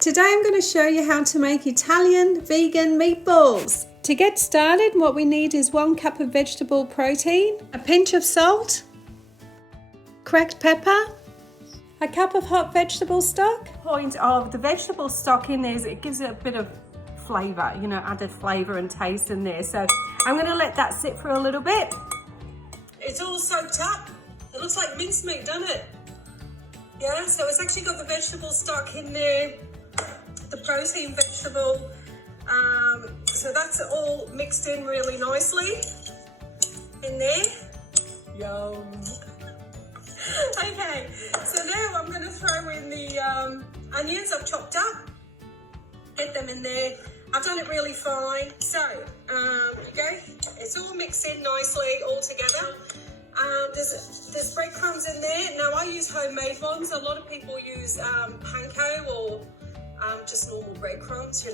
Today I'm going to show you how to make Italian vegan meatballs. To get started, what we need is 1 cup of vegetable protein, a pinch of salt, cracked pepper, a cup of hot vegetable stock. The point of the vegetable stock in there is it gives it a bit of flavour, added flavour and taste in there. So I'm going to let that sit for a little bit. It's all soaked up. It looks like mincemeat, doesn't it? Yeah, so it's actually got the vegetable stock in there, the protein vegetable. So that's all mixed in really nicely in there. Yum. Okay, so now I'm going to throw in the onions I've chopped up. Get them in there. I've done it really fine. So, okay, it's all mixed in nicely all together. There's breadcrumbs in there. Now I use homemade ones. A lot of people use panko or just normal breadcrumbs,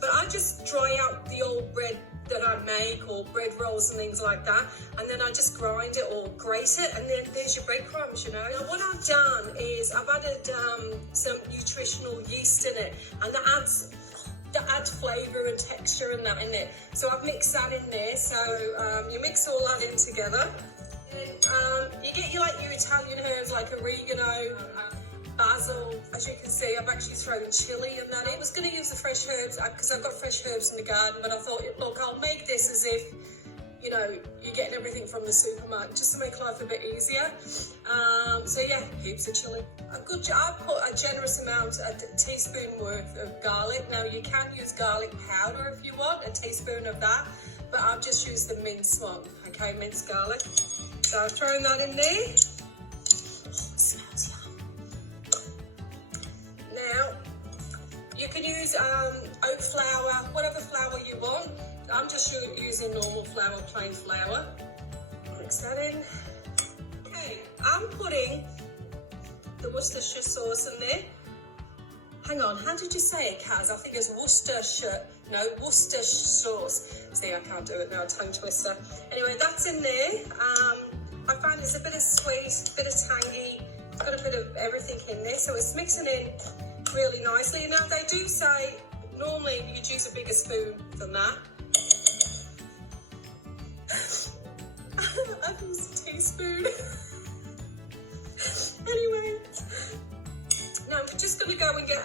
But I just dry out the old bread that I make, or bread rolls and things like that, and then I just grind it or grate it, and then there's your breadcrumbs, Now what I've done is I've added some nutritional yeast in it, and that adds flavour and texture and that in it. So I've mixed that in there. So you mix all that in together. And you get your Italian herbs like oregano, basil. As you can see, I've actually thrown chilli in that. I was going to use the fresh herbs because I've got fresh herbs in the garden, but I thought, look, I'll make this as if, you're getting everything from the supermarket, just to make life a bit easier. So yeah, heaps of chilli. I put a generous amount, a teaspoon worth of garlic. Now you can use garlic powder if you want, a teaspoon of that, but I've just used the minced one, okay, minced garlic. So I've thrown that in there. Oh, it smells yum. Now, you can use oat flour, whatever flour you want. I'm just using normal flour, plain flour. Mix that in. Okay, I'm putting the Worcestershire sauce in there. Hang on, how did you say it, Kaz? I think it's Worcestershire. No, Worcestershire sauce. See, I can't do it now, tongue twister. Anyway, that's in there. I find it's a bit of sweet, a bit of tangy. It's got a bit of everything in there, so it's mixing in really nicely. Now, they do say normally you'd use a bigger spoon than that. I've used a teaspoon. Anyway, now I'm just going to go and get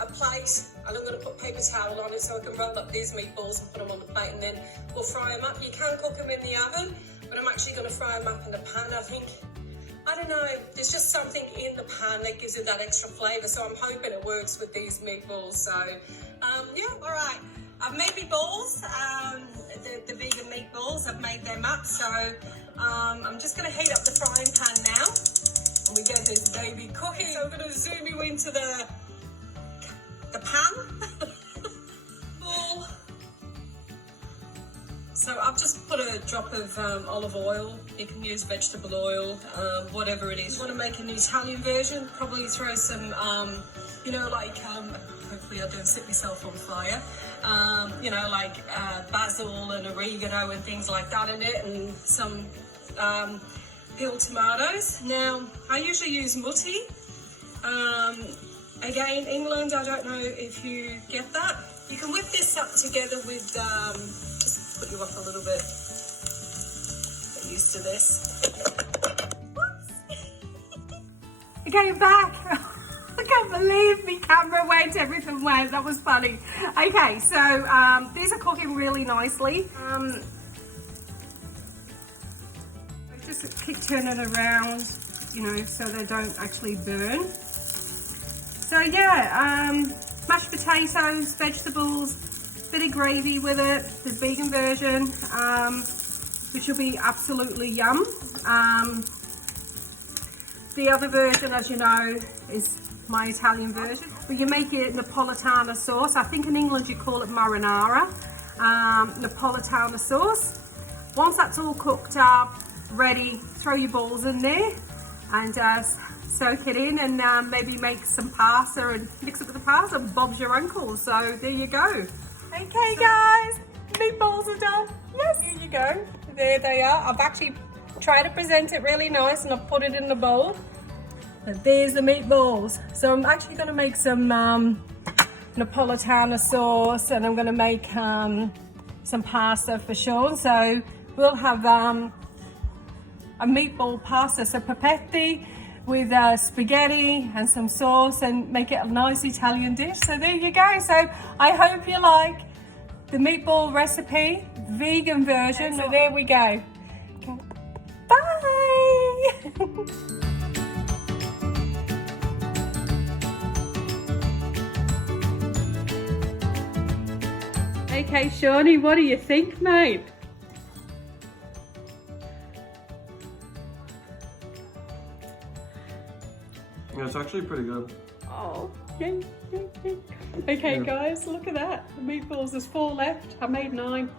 a plate, and I'm going to put paper towel on it so I can roll up these meatballs and put them on the plate, and then we'll fry them up. You can cook them in the oven, but I'm actually going to fry them up in the pan. I don't know, there's just something in the pan that gives it that extra flavour, so I'm hoping it works with these meatballs. So, yeah, all right. I've made meatballs, the vegan meatballs, I've made them up, so I'm just going to heat up the frying pan now, and we get this baby cooking. So I'm going to zoom you into the pan. So I've just put a drop of olive oil. You can use vegetable oil, whatever it is. You want to make an Italian version, probably throw some, hopefully I don't set myself on fire, basil and oregano and things like that in it, and some peeled tomatoes. Now, I usually use mutti. Again, England, I don't know if you get that. You can whip this up together with, just put you up a little bit. Get used to this. Okay, back. I can't believe the camera went, everything went. That was funny. Okay, so these are cooking really nicely. Just keep turning around, so they don't actually burn. So yeah, mashed potatoes, vegetables, bit of gravy with it, the vegan version, which will be absolutely yum. The other version, as you know, is my Italian version. But you make it Napolitana sauce. I think in England you call it marinara. Napolitana sauce. Once that's all cooked up, ready, throw your balls in there and soak it in, and maybe make some pasta and mix it with the pasta. Bob's your uncle. So there you go. Okay guys, meatballs are done. Yes, here you go. There they are. I've actually tried to present it really nice, and I've put it in the bowl. And there's the meatballs. So I'm actually going to make some Napolitana sauce, and I'm going to make some pasta for Sean. So we'll have a meatball pasta, so papetti with spaghetti and some sauce, and make it a nice Italian dish. So there you go. So I hope you like the meatball recipe, vegan version. So there we go. Okay. Bye. Okay, Shawnee, what do you think, mate? Yeah, it's actually pretty good. Oh, yay, yay, yay. Okay, guys, look at that. The meatballs, there's 4 left. I made 9.